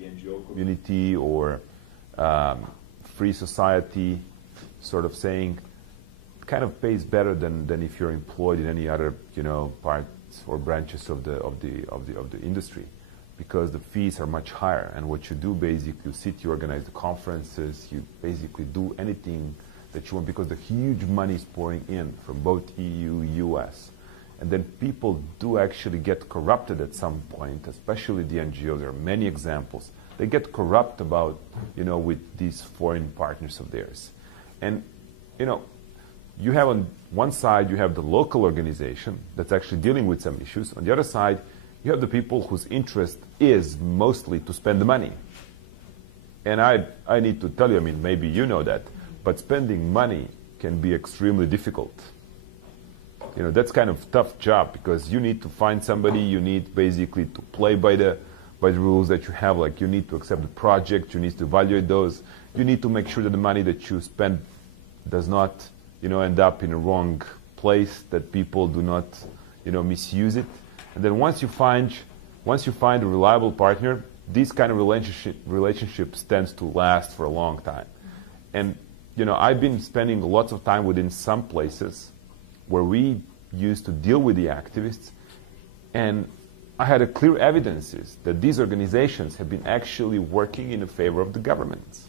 the NGO community or free society, sort of saying, kind of pays better than if you're employed in any other, parts or branches of the industry, because the fees are much higher. And what you do basically, you sit, you organize the conferences, you basically do anything that you want, because the huge money is pouring in from both EU, US. And then people do actually get corrupted at some point, especially the NGO. There are many examples. They get corrupt about, with these foreign partners of theirs. And, you have on one side, you have the local organization that's actually dealing with some issues. On the other side, you have the people whose interest is mostly to spend the money. And I need to tell you, maybe you know that, but spending money can be extremely difficult. That's kind of tough job, because you need to find somebody, you need basically to play by the rules that you have, like you need to accept the project, you need to evaluate those, you need to make sure that the money that you spend does not, end up in a wrong place, that people do not, misuse it. And then once you find a reliable partner, these kind of relationships tends to last for a long time. And, I've been spending lots of time within some places where we used to deal with the activists, and I had a clear evidences that these organizations have been actually working in favor of the governments,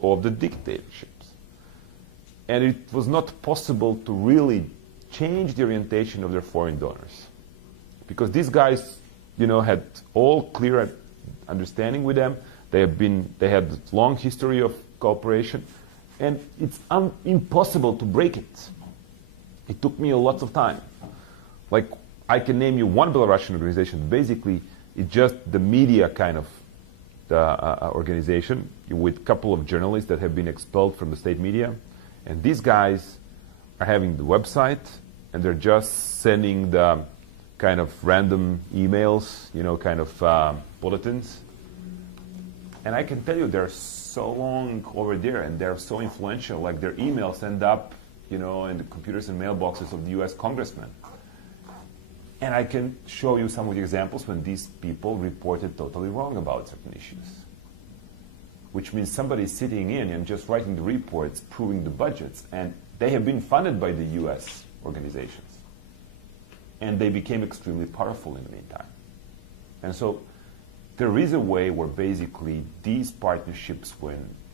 or of the dictatorships. And it was not possible to really change the orientation of their foreign donors, because these guys, had all clear understanding with them. They had a long history of cooperation, and it's impossible to break it. It took me a lot of time. Like, I can name you one Belarusian organization. Basically, it's just the media kind of organization with a couple of journalists that have been expelled from the state media. And these guys are having the website, and they're just sending the kind of random emails, bulletins. And I can tell you, they're so long over there, and they're so influential. Like, their emails end up, in the computers and mailboxes of the US congressmen. And I can show you some of the examples when these people reported totally wrong about certain issues. Which means somebody is sitting in and just writing the reports, proving the budgets, and they have been funded by the US organizations. And they became extremely powerful in the meantime. And so there is a way where basically these partnerships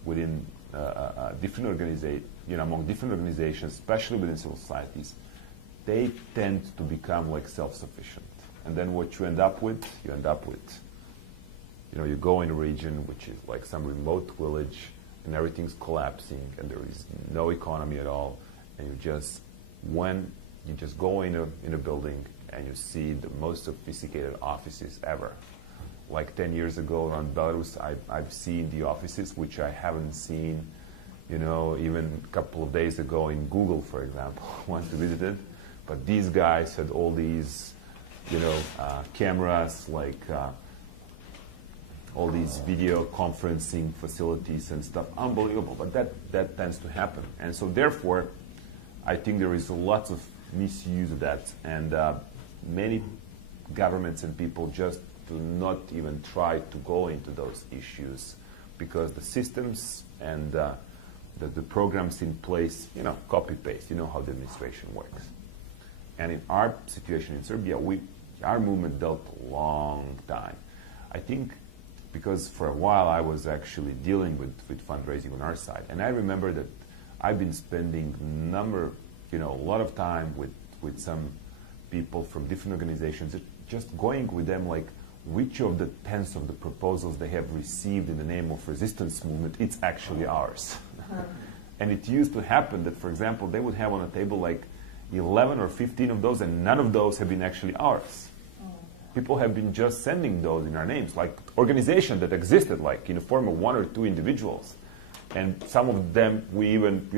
within different organizations, among different organizations, especially within civil societies, they tend to become like self-sufficient. And then what you end up with, you go in a region which is like some remote village, and everything's collapsing, and there is no economy at all, and you just go in a building, and you see the most sophisticated offices ever. Like 10 years ago around Belarus, I've seen the offices which I haven't seen, even a couple of days ago in Google, for example, once I visited. But these guys had all these, cameras, like all these video conferencing facilities and stuff. Unbelievable, but that tends to happen. And so therefore, I think there is lots of misuse of that. And many governments and people just do not even try to go into those issues, because the systems and the programs in place, copy-paste, how the administration works. And in our situation in Serbia, our movement dealt a long time. I think because for a while I was actually dealing with fundraising on our side. And I remember that I've been spending a lot of time with some people from different organizations, just going with them, like, which of the tens of the proposals they have received in the name of resistance movement, it's actually ours. And it used to happen that, for example, they would have on a table like 11 or 15 of those, and none of those have been actually ours. People have been just sending those in our names, like organizations that existed, like in the form of one or two individuals. And some of them we even,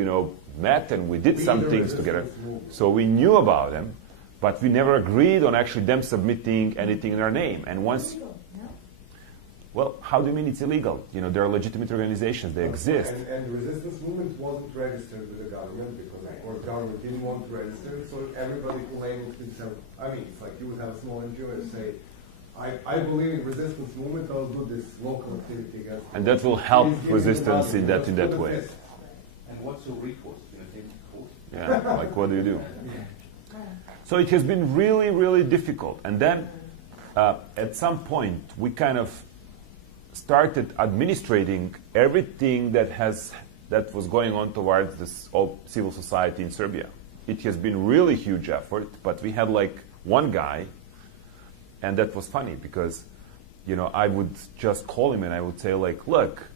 met and we did some things together. So we knew about them, but we never agreed on actually them submitting anything in our name. And once, well, how do you mean it's illegal? They're legitimate organizations, they exist. And the resistance movement wasn't registered with the government because the government didn't want to register it, so everybody claimed itself. It's like you would have a small NGO and say, I believe in resistance movement. I'll do this local activity against. And that will help resistance in that way. And what's your recourse? Do you think recourse? Yeah, like what do you do? So it has been really, really difficult. And then at some point we kind of started administrating everything that was going on towards this civil society in Serbia. It has been really huge effort, but we had like one guy, and that was funny because, you know, I would just call him and I would say like, look,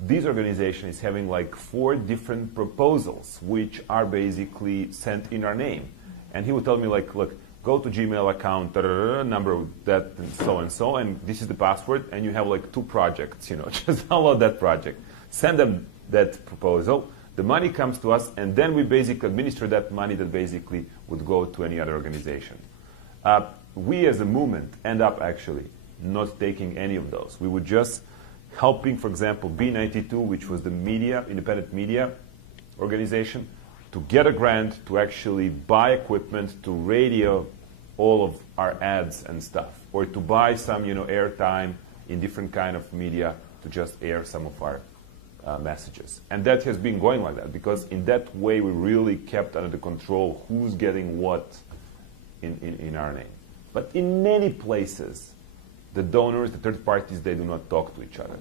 this organization is having like 4 different proposals which are basically sent in our name. And he would tell me like, look, go to Gmail account, number that and so, and this is the password, and you have like 2 projects, you know, just download that project. Send them that proposal, the money comes to us, and then we basically administer that money that basically would go to any other organization. We as a movement end up actually not taking any of those. We would just helping, for example, B92, which was the independent media organization, to get a grant to actually buy equipment to radio all of our ads and stuff, or to buy some, you know, airtime in different kind of media to just air some of our messages. And that has been going like that, because in that way we really kept under control who's getting what in our name. But in many places, the donors, the third parties, they do not talk to each other.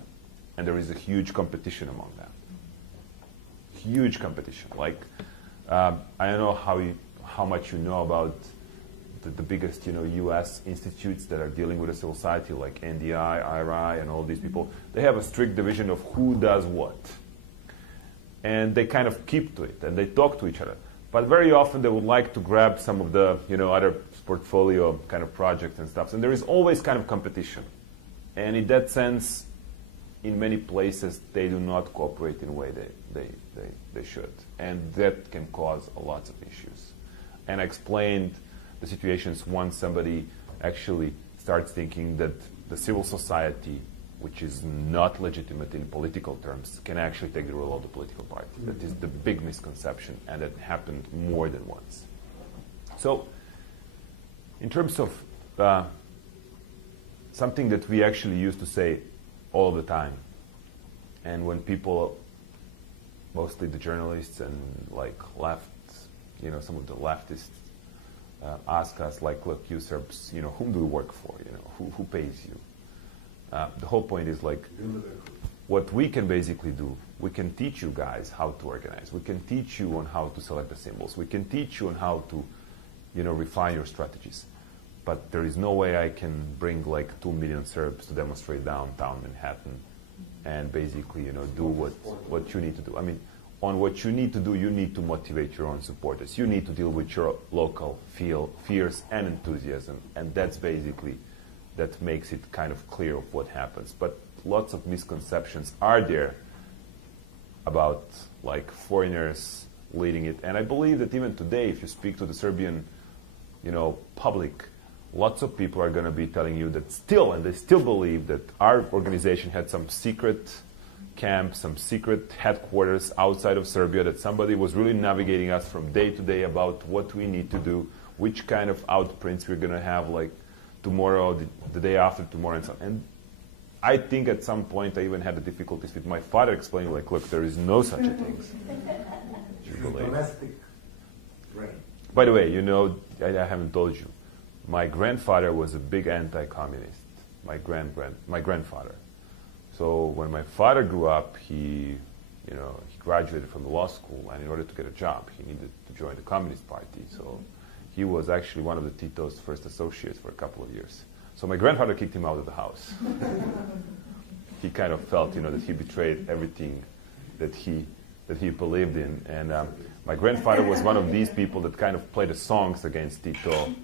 And there is a huge competition among them. Huge competition. Like, I don't know how much you know about the biggest, you know, U.S. institutes that are dealing with a civil society, like NDI, IRI, and all these people. They have a strict division of who does what. And they kind of keep to it, and they talk to each other. But very often they would like to grab some of the, you know, other portfolio kind of projects and stuff. And there is always kind of competition. And in that sense, in many places, they do not cooperate in a way they should. And that can cause lots of issues. And I explained the situations once somebody actually starts thinking that the civil society, which is not legitimate in political terms, can actually take the role of the political party. That is the big misconception, and it happened more than once. So, in terms of something that we actually used to say all the time, and when people, mostly the journalists and like left, you know, some of the leftists ask us, like, look, you Serbs, you know, whom do you work for? You know, who pays you? The whole point is like, what we can basically do, we can teach you guys how to organize. We can teach you on how to select the symbols. We can teach you on how to, you know, refine your strategies. But there is no way I can bring like 2 million Serbs to demonstrate downtown Manhattan and basically, you know, do what you need to do. I mean, on what you need to do, you need to motivate your own supporters. You need to deal with your local fears and enthusiasm. And that's basically, that makes it kind of clear of what happens. But lots of misconceptions are there about like foreigners leading it. And I believe that even today, if you speak to the Serbian, you know, public, lots of people are going to be telling you that still, and they still believe that our organization had some secret camp, some secret headquarters outside of Serbia, that somebody was really navigating us from day to day about what we need to do, which kind of outprints we're going to have like tomorrow, the day after tomorrow, and so on. And I think at some point I even had the difficulties with my father explaining, like, look, there is no such a thing. Domestic brain. By the way, you know, I haven't told you, my grandfather was a big anti-communist. My grandfather. So when my father grew up, he graduated from the law school, and in order to get a job, he needed to join the Communist Party. So he was actually one of the Tito's first associates for a couple of years. So my grandfather kicked him out of the house. He kind of felt, you know, that he betrayed everything that he believed in. And my grandfather was one of these people that kind of played the songs against Tito.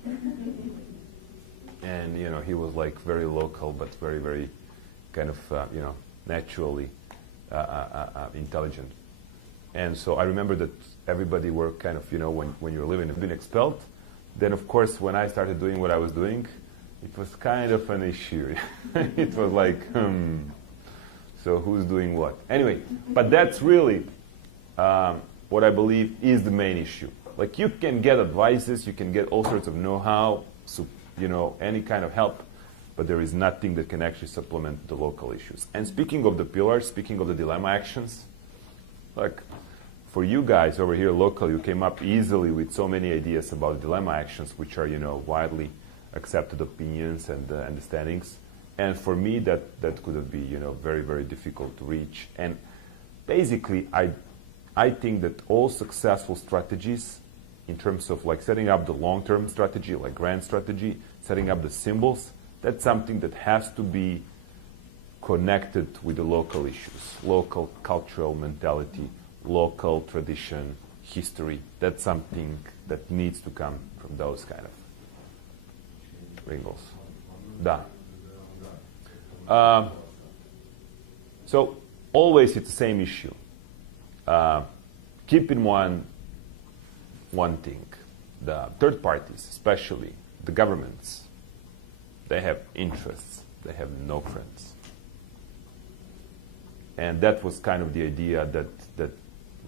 And, you know, he was like very local, but very, very kind of, you know, naturally intelligent. And so I remember that everybody were kind of, you know, when you're living and being expelled, then of course when I started doing what I was doing, it was kind of an issue. It was like, so who's doing what? Anyway, but that's really what I believe is the main issue. Like, you can get advices, you can get all sorts of know-how, so, you know, any kind of help, but there is nothing that can actually supplement the local issues. And speaking of the pillars, speaking of the dilemma actions, like for you guys over here locally, you came up easily with so many ideas about dilemma actions, which are, widely accepted opinions and understandings. And for me, that could have been, very, very difficult to reach. And basically, I think that all successful strategies, in terms of like setting up the long-term strategy, like grand strategy, setting up the symbols, that's something that has to be connected with the local issues, local cultural mentality, local tradition, history. That's something that needs to come from those kind of wrinkles. Da. So always it's the same issue. Keep in one thing. The third parties, especially the governments, they have interests. They have no friends. And that was kind of the idea that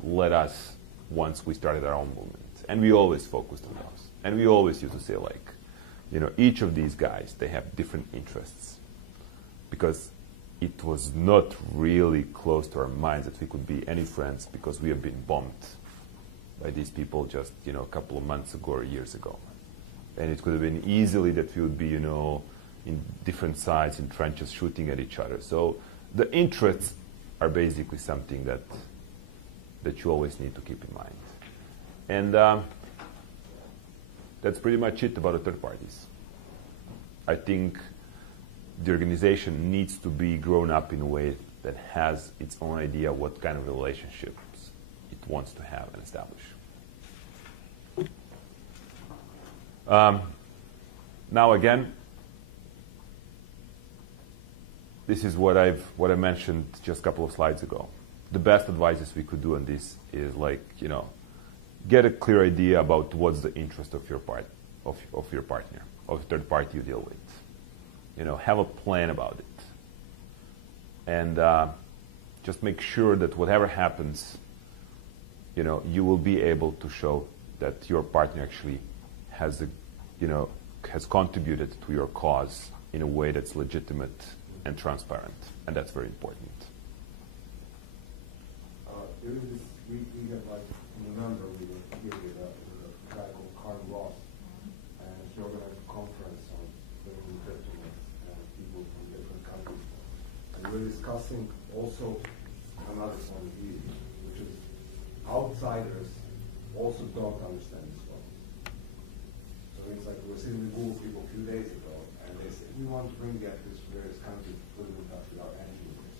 led us once we started our own movement. And we always focused on those. And we always used to say, like, each of these guys, they have different interests. Because it was not really close to our minds that we could be any friends, because we have been bombed by these people just, a couple of months ago or years ago. And it could have been easily that we would be, in different sides, in trenches, shooting at each other. So the interests are basically something that you always need to keep in mind. And that's pretty much it about the third parties. I think the organization needs to be grown up in a way that has its own idea what kind of relationships it wants to have and establish. Now again, this is what I mentioned just a couple of slides ago. The best advices we could do on this is get a clear idea about what's the interest of your partner, of the third party you deal with. Have a plan about it. And just make sure that whatever happens, you will be able to show that your partner actually has contributed to your cause in a way that's legitimate and transparent. And that's very important. During this week, we had in November, we were here with a guy called Carl Ross, and he organized a conference on bringing veterans and people from different countries. And we were discussing also another point of view, which is outsiders also don't understand this problem. So it's like we were sitting with Google people a few days ago, and they said, we want to bring actors from various countries to put in touch with our engineers,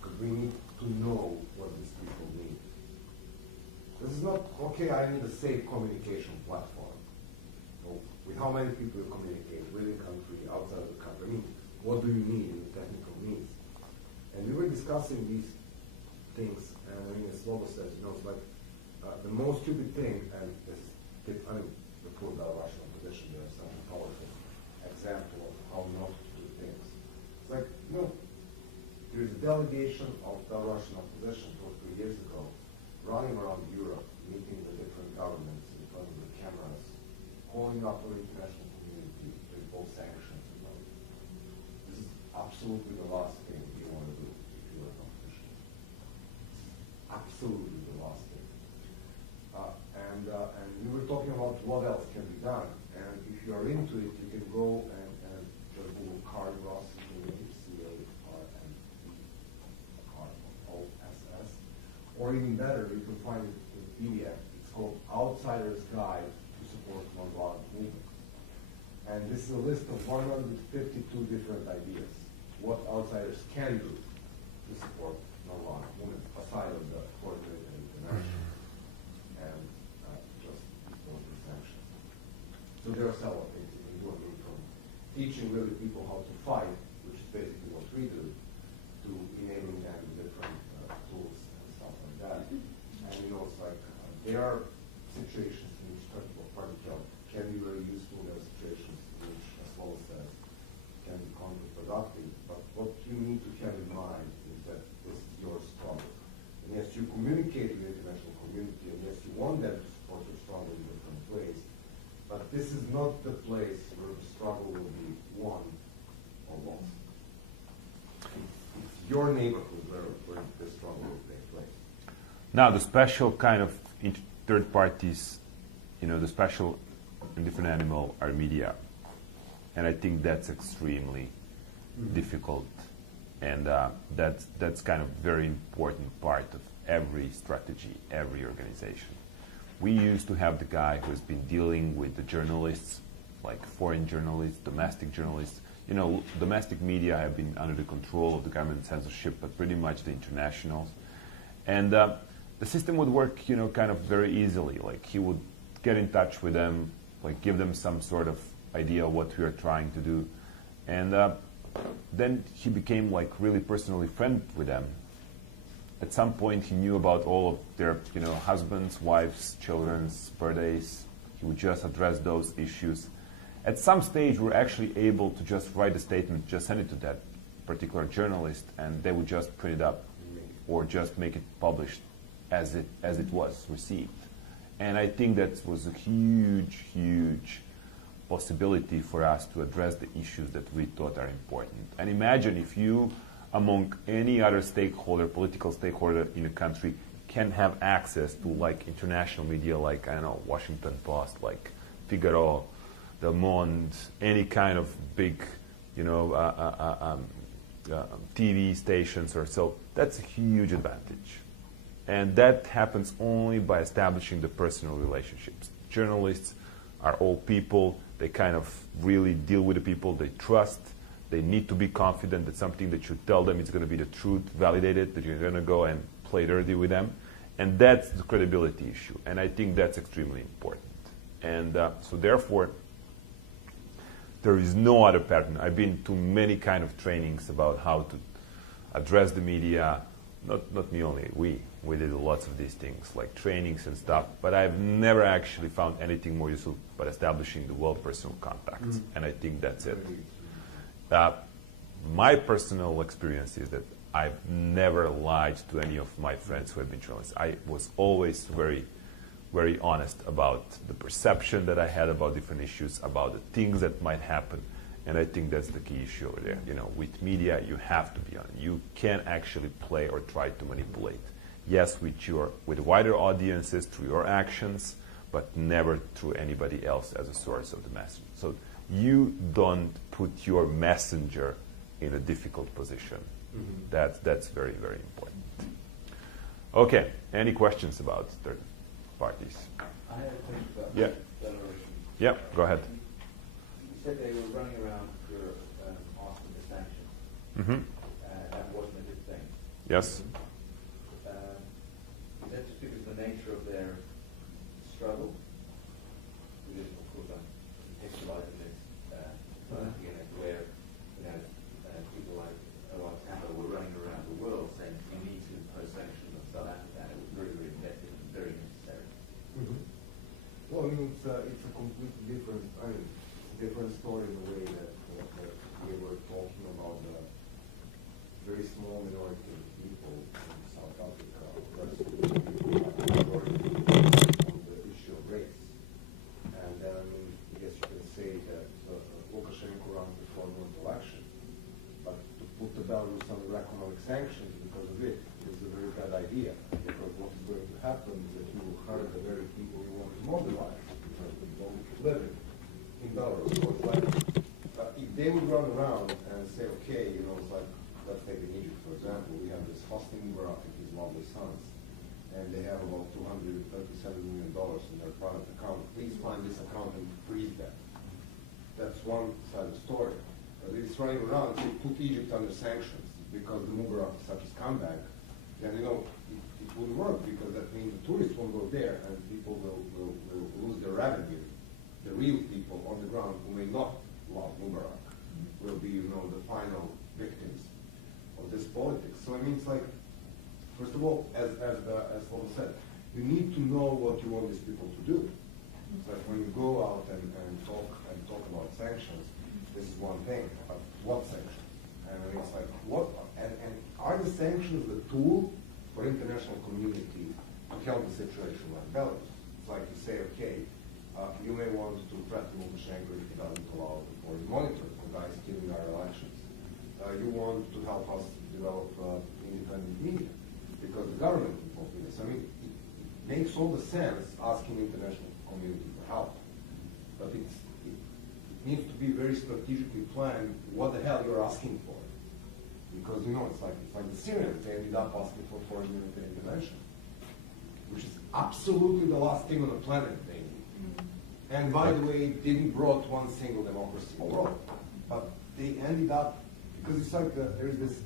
because we need to know what these people need. This is not, okay, I need a safe communication platform. So with how many people you communicate within the country, outside of the country. I mean, what do you need in the technical needs? And we were discussing these things, and Slobo says, it's like the most stupid thing, and this is, the poor Belarusian opposition, they have such a powerful example of how not to do things. It's like, there's a delegation of Belarusian opposition 2 or 3 years ago running around Europe, meeting the different governments in front of the cameras, calling up the international community to impose sanctions. This is absolutely the last thing you want to do if you're a politician. Absolutely the last thing. And we were talking about what else can be done. And if you are into it, you can go and just Google Carl Ross, or even better, you can find it in PDF. It's called Outsider's Guide to Support Nonviolent Movement. And this is a list of 152 different ideas, what outsiders can do to support nonviolent movement, aside of the coordinated international and just impose the sanctions. So there are several things you can do, from teaching really people how to fight, which is basically what we do, to enabling them different tools and stuff like that. And it's like there are situations in which party job can be very useful. There are situations in which, as Slobo says, can be counterproductive. But what you need to have in mind is that this is your struggle. And yes, you communicate with the international community, and yes, you want them to support your struggle in different ways. But this is not the place where the struggle will be won your neighborhood where the struggle will take place. Now, the special kind of third parties, the special and different animal are media. And I think that's extremely difficult. And that's kind of very important part of every strategy, every organization. We used to have the guy who has been dealing with the journalists, like foreign journalists, domestic journalists. Domestic media have been under the control of the government censorship, but pretty much the internationals. And the system would work, kind of very easily. Like he would get in touch with them, like give them some sort of idea of what we are trying to do. And then he became like really personally friend with them. At some point he knew about all of their, husbands, wives, children's birthdays. He would just address those issues. At some stage we're actually able to just write a statement, just send it to that particular journalist, and they would just print it up or just make it published as it was received. And I think that was a huge, huge possibility for us to address the issues that we thought are important. And imagine if you, among any other stakeholder, political stakeholder in a country, can have access to like international media, like, I don't know, Washington Post, like Figaro, Le Monde, any kind of big, TV stations or so. That's a huge advantage. And that happens only by establishing the personal relationships. Journalists are all people. They kind of really deal with the people they trust. They need to be confident that something that you tell them is going to be the truth, validated, that you're going to go and play dirty with them. And that's the credibility issue. And I think that's extremely important. And so therefore, there is no other pattern. I've been to many kind of trainings about how to address the media. Not me only, we did lots of these things, like trainings and stuff, but I've never actually found anything more useful but establishing the world personal contacts. And I think that's it. My personal experience is that I've never lied to any of my friends who have been journalists. I was always very, very honest about the perception that I had about different issues, about the things that might happen. And I think that's the key issue over there. With media, you have to be honest. You can't actually play or try to manipulate. Yes, with wider audiences, through your actions, but never through anybody else as a source of the message. So you don't put your messenger in a difficult position. That's very, very important. Okay, any questions about third parties? I have a question about Yeah. Belarus. Yeah, go ahead. You said they were running around for asking for sanctions. That wasn't a good thing. Yes. Is that just because of the nature of their struggle? Because, of course, I'm contextualizing this where people like Tampa were running around the world saying you need to impose sanctions on South Africa. It was very, very effective and very necessary. Well, it's a completely different story in the way that we were talking about the very small minority of people in South Africa versus the majority on the issue of race. And then, yes, you can say that Lukashenko ran the fraudulent election, but to put the Belarus under economic sanctions because of it is a very bad idea, because what is going to happen is that you will hurt the very people you want to mobilize, because they don't live in Belarus. So it's like, if they would run around and say, okay, it's like, let's take in Egypt, for example, we have this Hosni Mubarak and his lovely sons, and they have about $237 million in their private account. Please find this account and freeze that. That's one side of the story. But if it's running around, so put Egypt under sanctions because the Mubarak is such a scumbag, then it wouldn't work, because that means the tourists won't go there and people will lose their revenue. The real people on the ground who may not love Mubarak will be, the final victims of this politics. So I mean, it's like, first of all, as Paul said, you need to know what you want these people to do. It's like when you go out and talk about sanctions, this is one thing, but what sanctions? And it's like, what? And are the sanctions the tool for international community to help the situation like Belarus? It's like you say, okay, you may want to threaten Lukashenko if he doesn't allow the foreign monitor for guys stealing our elections. You want to help us develop independent media, because the government involved in this. I mean, it makes all the sense asking the international community for help, but it needs to be very strategically planned what the hell you're asking for. Because, you know, it's like the Syrians, they ended up asking for foreign military intervention, which is absolutely the last thing on the planet they need. And by the way, it didn't brought one single democracy in the world. But they ended up, because it's like there's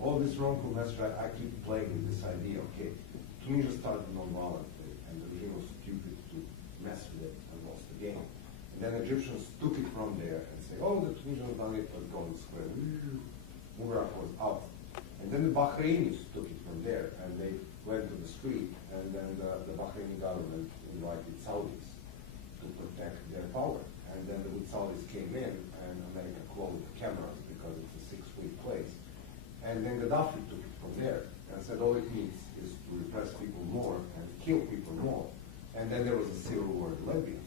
all this wrongful message. I keep playing with this idea, okay, Tunisia started non-violently, and the regime was stupid to mess with it and lost the game. And then Egyptians took it from there and say, oh, the Tunisians done it, let's go and square. Mubarak was out. And then the Bahrainis took it from there, and they went to the street, and then the Bahraini government invited Saudis to protect their power. And then the Saudis came in, and America closed the cameras because it's a 6-week place. And then Gaddafi took it from there and said all it needs is to repress people more and kill people more. And then there was a civil war in Libya.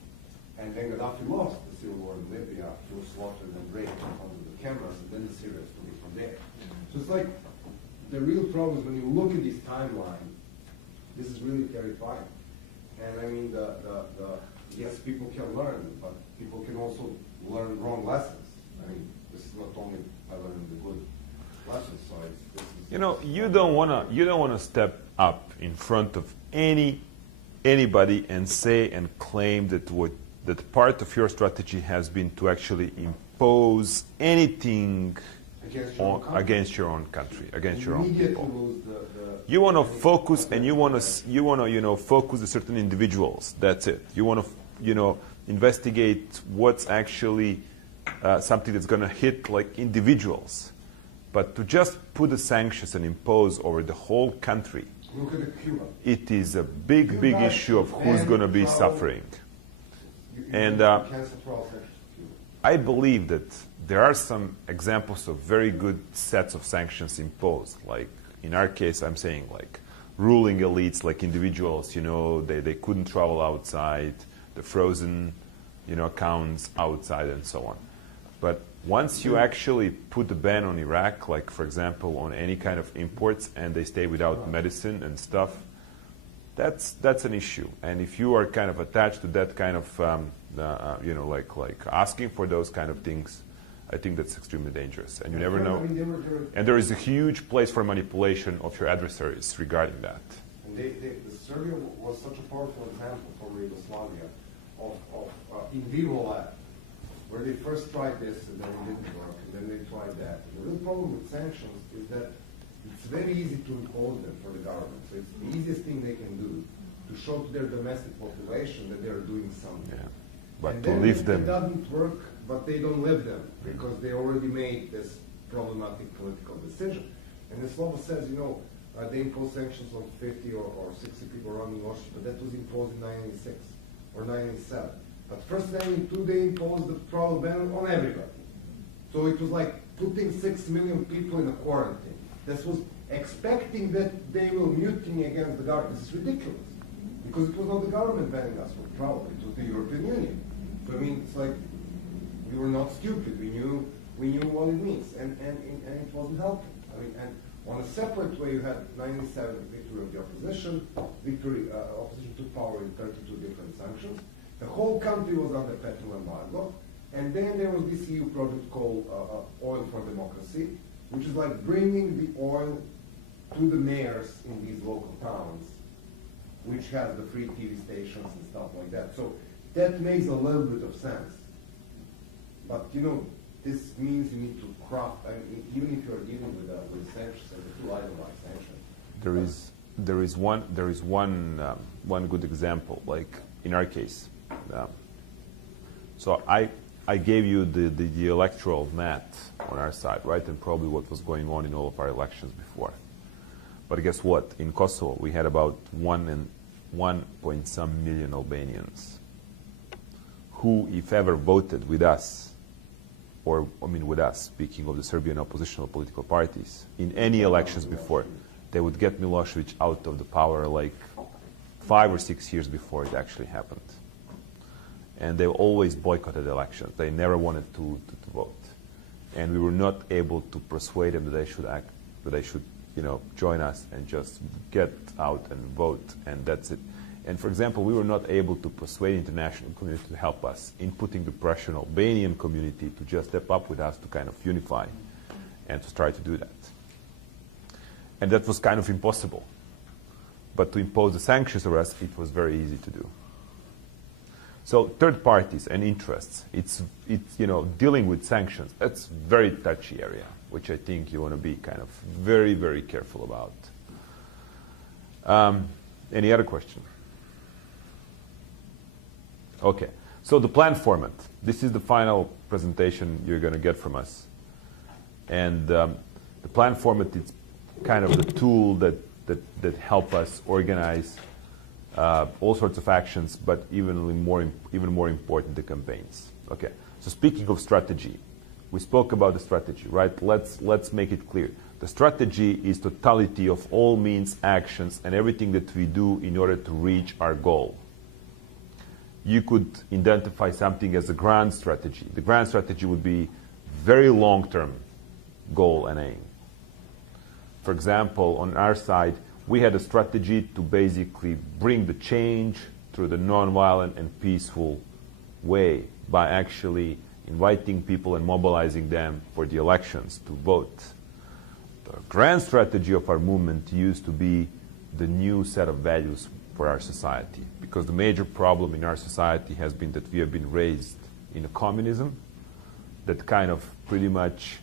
And then Gaddafi lost the civil war in Libya, he was slaughtered and raped in front of the cameras, and then the Syrians took it from there. So it's like, the real problem is when you look at this timeline, this is really terrifying. And I mean, yes, people can learn, but people can also learn wrong lessons. I mean, this is not only by learning the good lessons, so this is... You know, you don't wanna step up in front of anybody and say and claim that part of your strategy has been to actually impose anything against your own country, against your own people. You want to focus, and you want to focus on certain individuals. That's it. You want to investigate what's actually something that's going to hit like individuals, but to just put the sanctions and impose over the whole country. Look at Cuba. It is a big issue of who's going to be suffering. And I believe that there are some examples of very good sets of sanctions imposed. Like in our case, I'm saying like ruling elites, like individuals, they couldn't travel outside, the frozen, accounts outside and so on. But once you actually put the ban on Iraq, like for example, on any kind of imports, and they stay without medicine and stuff, that's an issue. And if you are kind of attached to that kind of, like asking for those kind of things, I think that's extremely dangerous. And you never know. And there is a huge place for manipulation of your adversaries regarding that. And Serbia was such a powerful example for Yugoslavia of in vivo lab, where they first tried this and then it didn't work, and then they tried that. The real problem with sanctions is that it's very easy to impose them for the government. So it's the easiest thing they can do to show to their domestic population that they're doing something. Yeah. But and to then leave them. It doesn't work, but they don't live them because they already made this problematic political decision. And as Slova says, they imposed sanctions on 50 or 60 people running Russia, but that was imposed in 1996 or 1997. But first in 1992, they imposed the travel ban on everybody. So it was like putting 6 million people in a quarantine. This was expecting that they will mutiny against the government. This is ridiculous. Because it was not the government banning us from travel, it was the European Union. So I mean, it's like, we were not stupid, we knew what it means, and it wasn't helping. I mean, and on a separate way, you had 1997 victory of the opposition, opposition took power in 32 different sanctions. The whole country was under petrol embargo, and then there was this EU project called Oil for Democracy, which is like bringing the oil to the mayors in these local towns, which has the free TV stations and stuff like that. So that makes a little bit of sense. But this means you need to craft. I mean, even if you're dealing with sanctions and the two itemized sanctions. There is one good example, like in our case. So I gave you the electoral math on our side, right, and probably what was going on in all of our elections before. But guess what? In Kosovo, we had about 1 point some million Albanians who, if ever voted with us, with us, speaking of the Serbian oppositional political parties, in any elections before, they would get Milosevic out of the power like 5 or 6 years before it actually happened. And they always boycotted elections. They never wanted to vote. And we were not able to persuade them that they should join us and just get out and vote, and that's it. And for example, we were not able to persuade the international community to help us in putting the pressure on Albanian community to just step up with us to kind of unify and to try to do that. And that was kind of impossible. But to impose the sanctions on us, it was very easy to do. So third parties and interests, it's dealing with sanctions, that's a very touchy area, which I think you want to be kind of very, very careful about. Any other question? Okay, so the plan format. This is the final presentation you're going to get from us. And the plan format is kind of the tool that help us organize all sorts of actions, but even more important, the campaigns. Okay, so speaking of strategy, we spoke about the strategy, right? Let's make it clear. The strategy is totality of all means, actions, and everything that we do in order to reach our goal. You could identify something as a grand strategy. The grand strategy would be very long-term goal and aim. For example, on our side, we had a strategy to basically bring the change through the nonviolent and peaceful way by actually inviting people and mobilizing them for the elections to vote. The grand strategy of our movement used to be the new set of values for our society, because the major problem in our society has been that we have been raised in a communism that kind of pretty much,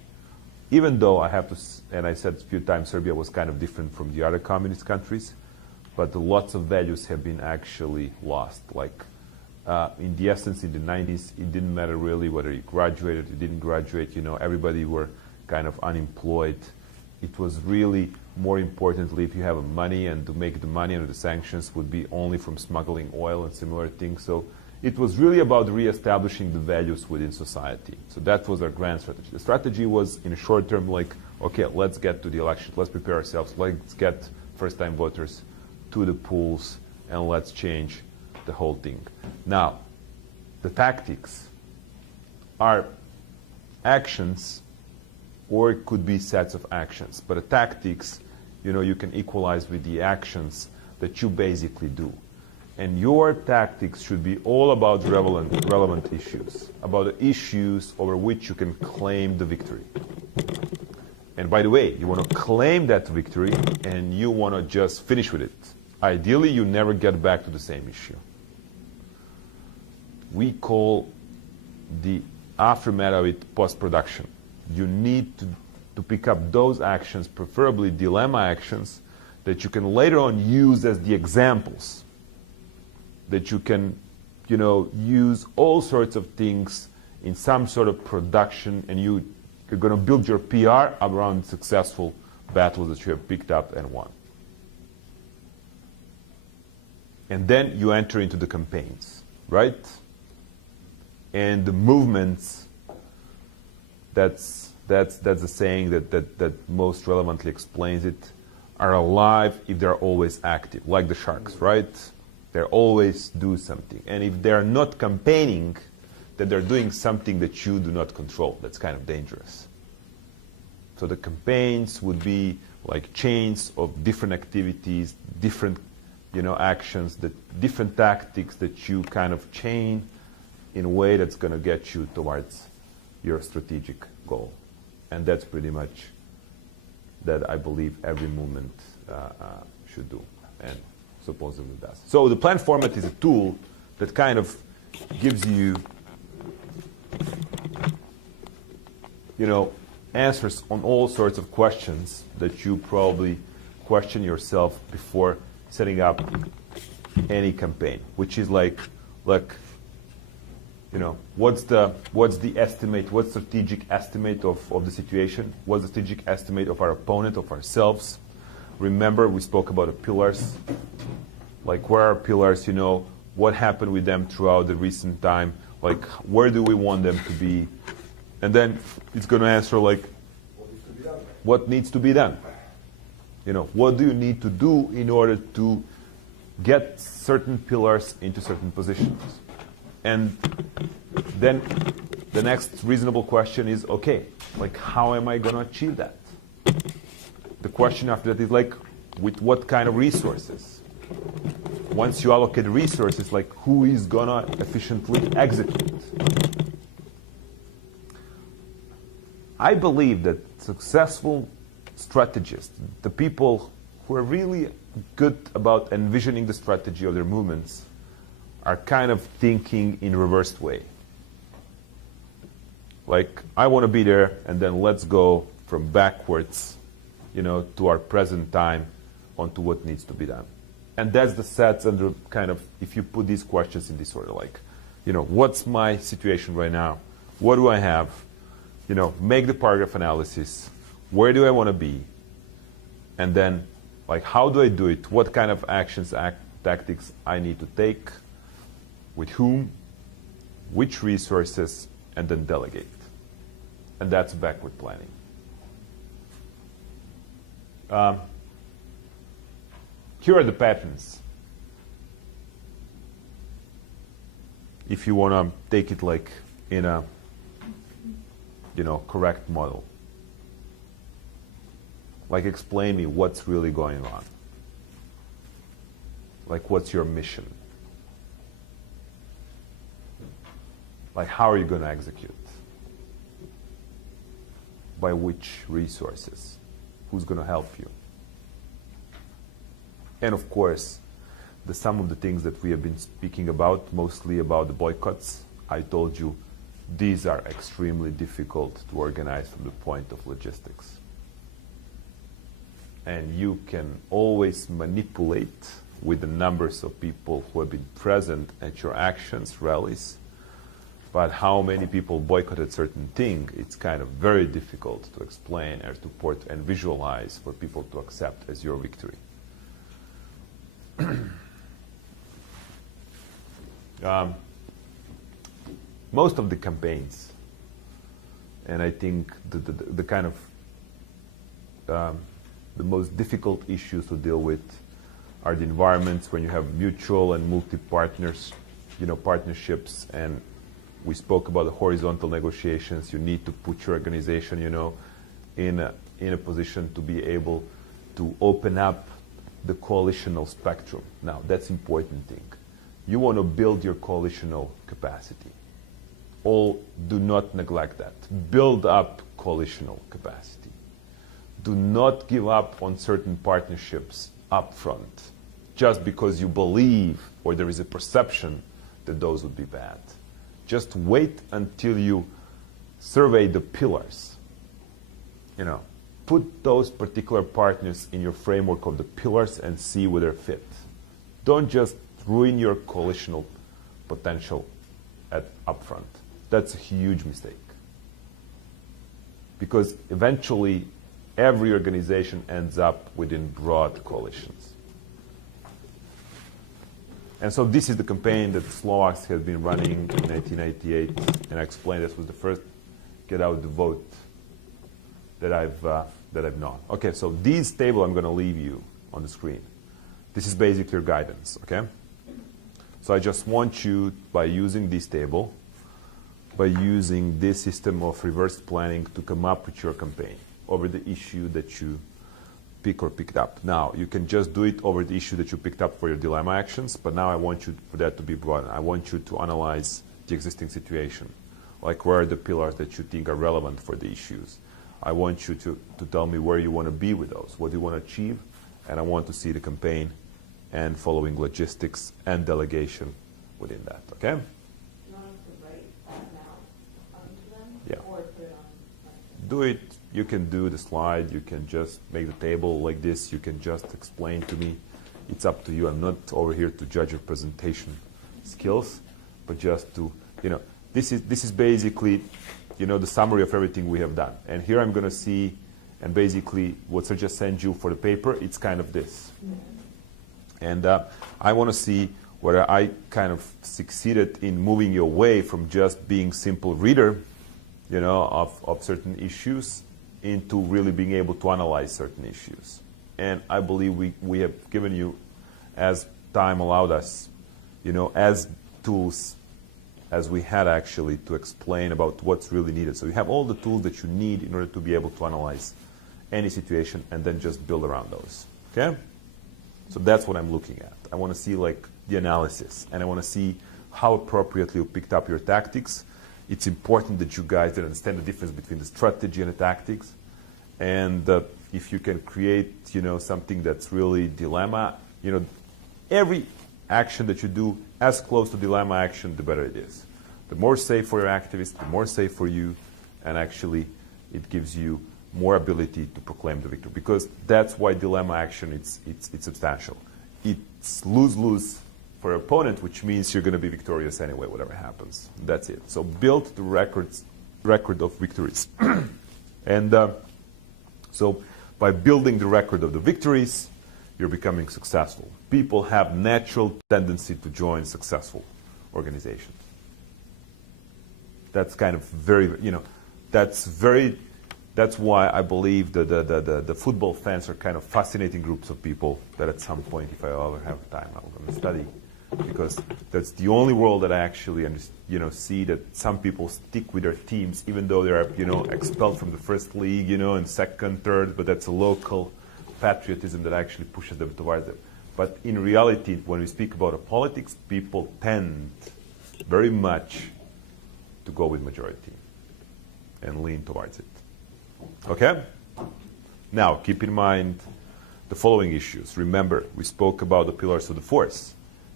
even though I have to, and I said a few times, Serbia was kind of different from the other communist countries, but lots of values have been actually lost. Like in the essence, in the 90s, it didn't matter really whether you graduated or didn't graduate. Everybody were kind of unemployed. It was really more importantly, if you have money, and to make the money under the sanctions would be only from smuggling oil and similar things. So it was really about reestablishing the values within society. So that was our grand strategy. The strategy was in a short term, like, okay, let's get to the election. Let's prepare ourselves. Let's get first-time voters to the polls, and let's change the whole thing. Now, the tactics are actions, or it could be sets of actions. But the tactics, you can equalize with the actions that you basically do. And your tactics should be all about relevant issues, about the issues over which you can claim the victory. And by the way, you want to claim that victory, and you want to just finish with it. Ideally, you never get back to the same issue. We call the aftermath of it post-production. You need to pick up those actions, preferably dilemma actions, that you can later on use as the examples, that you can, use all sorts of things in some sort of production, and you're going to build your PR around successful battles that you have picked up and won. And then you enter into the campaigns, right? And the movements, that's the saying that most relevantly explains it, are alive if they're always active, like the sharks, right? They always do something. And if they're not campaigning, then they're doing something that you do not control. That's kind of dangerous. So the campaigns would be like chains of different activities, different actions, different tactics that you kind of chain in a way that's going to get you towards your strategic goal. And that's pretty much that I believe every movement should do, and supposedly does. So the plan format is a tool that kind of gives you, answers on all sorts of questions that you probably question yourself before setting up any campaign, which is like, what's the estimate, what's strategic estimate of the situation, what's the strategic estimate of our opponent, of ourselves. Remember, we spoke about the pillars, like where are pillars, what happened with them throughout the recent time, like where do we want them to be, and then it's going to answer like, what needs to be done? What do you need to do in order to get certain pillars into certain positions? And then the next reasonable question is, okay, like how am I going to achieve that? the question after that is like, with what kind of resources? Once you allocate resources, like who is gonna efficiently execute? I believe that successful strategists, the people who are really good about envisioning the strategy of their movements, are kind of thinking in a reversed way. Like, I want to be there, and then let's go from backwards, to our present time onto what needs to be done. And that's the sets and the kind of, if you put these questions in this order, like, what's my situation right now? What do I have? Make the paragraph analysis. Where do I want to be? And then, like, how do I do it? What kind of actions, tactics I need to take? With whom? Which resources? And then delegate. And that's backward planning. Here are the patterns. If you want to take it like in a correct model. Like, explain me what's really going on. Like, what's your mission? Like, how are you going to execute? By which resources? Who's going to help you? And of course, some of the things that we have been speaking about, mostly about the boycotts, I told you, these are extremely difficult to organize from the point of logistics. And you can always manipulate with the numbers of people who have been present at your actions, rallies, but how many people boycotted certain thing, it's kind of very difficult to explain or to put and visualize for people to accept as your victory. Most of the campaigns, and I think the kind of the most difficult issues to deal with are the environments when you have mutual and multi-partners, partnerships, and we spoke about the horizontal negotiations. You need to put your organization, in a position to be able to open up the coalitional spectrum. Now, that's important thing. You want to build your coalitional capacity. Do not neglect that. Build up coalitional capacity. Do not give up on certain partnerships up front, just because you believe or there is a perception that those would be bad. Just wait until you survey the pillars. Put those particular partners in your framework of the pillars and see where they fit. Don't just ruin your coalitional potential up front. That's a huge mistake. Because eventually, every organization ends up within broad coalitions. And so this is the campaign that the Slovaks have been running in 1998, and I explained this was the first get out the vote that I've known. Okay, so this table I'm going to leave you on the screen. This is basically your guidance, okay? So I just want you, by using this table, by using this system of reverse planning, to come up with your campaign over the issue that you pick or picked up. Now, you can just do it over the issue that you picked up for your dilemma actions, but now I want you for that to be broadened. I want you to analyze the existing situation. Like, where are the pillars that you think are relevant for the issues? I want you to tell me where you want to be with those, what you want to achieve, and I want to see the campaign and following logistics and delegation within that, okay? You want to write that out onto them? Yeah. Or put it on? Do it. You can do the slide. You can just make the table like this. You can just explain to me. It's up to you. I'm not over here to judge your presentation skills, but just to, this is basically, the summary of everything we have done. And here I'm going to see, and basically what I just sent you for the paper, it's kind of this. And I want to see whether I kind of succeeded in moving you away from just being simple reader, of certain issues, into really being able to analyze certain issues. And I believe we have given you, as time allowed us, as tools as we had actually, to explain about what's really needed. So you have all the tools that you need in order to be able to analyze any situation, and then just build around those. Okay? So that's what I'm looking at. I want to see like the analysis, and I want to see how appropriately you picked up your tactics. It's important that you guys understand the difference between the strategy and the tactics. And if you can create, something that's really dilemma, every action that you do as close to dilemma action, the better it is. The more safe for your activists, the more safe for you, and actually it gives you more ability to proclaim the victory. Because that's why dilemma action, it's substantial. It's lose-lose for your opponent, which means you're going to be victorious anyway, whatever happens. That's it. So build the record of victories. And so by building the record of the victories, you're becoming successful. People have natural tendency to join successful organizations. That's kind of very, that's why I believe the football fans are kind of fascinating groups of people that at some point, if I ever have time, I'm going to study. Because that's the only world that I actually, see that some people stick with their teams, even though they're, expelled from the first league, and second, third, but that's a local patriotism that actually pushes them towards them. But in reality, when we speak about politics, people tend very much to go with majority and lean towards it. Okay? Now, keep in mind the following issues. Remember, we spoke about the pillars of the force.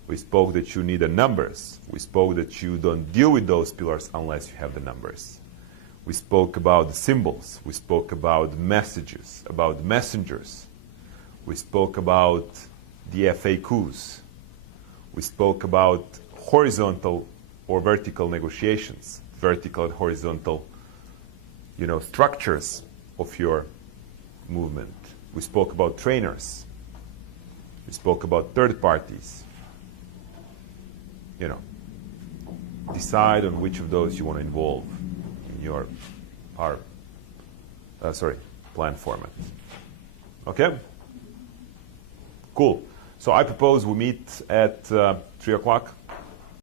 We spoke that you need the numbers. We spoke that you don't deal with those pillars unless you have the numbers. We spoke about the symbols. We spoke about messages, about messengers. We spoke about the FAQs. We spoke about horizontal or vertical negotiations, vertical and horizontal, structures of your movement. We spoke about trainers. We spoke about third parties. Decide on which of those you want to involve in your plan format. Okay? Cool. So I propose we meet at 3 o'clock.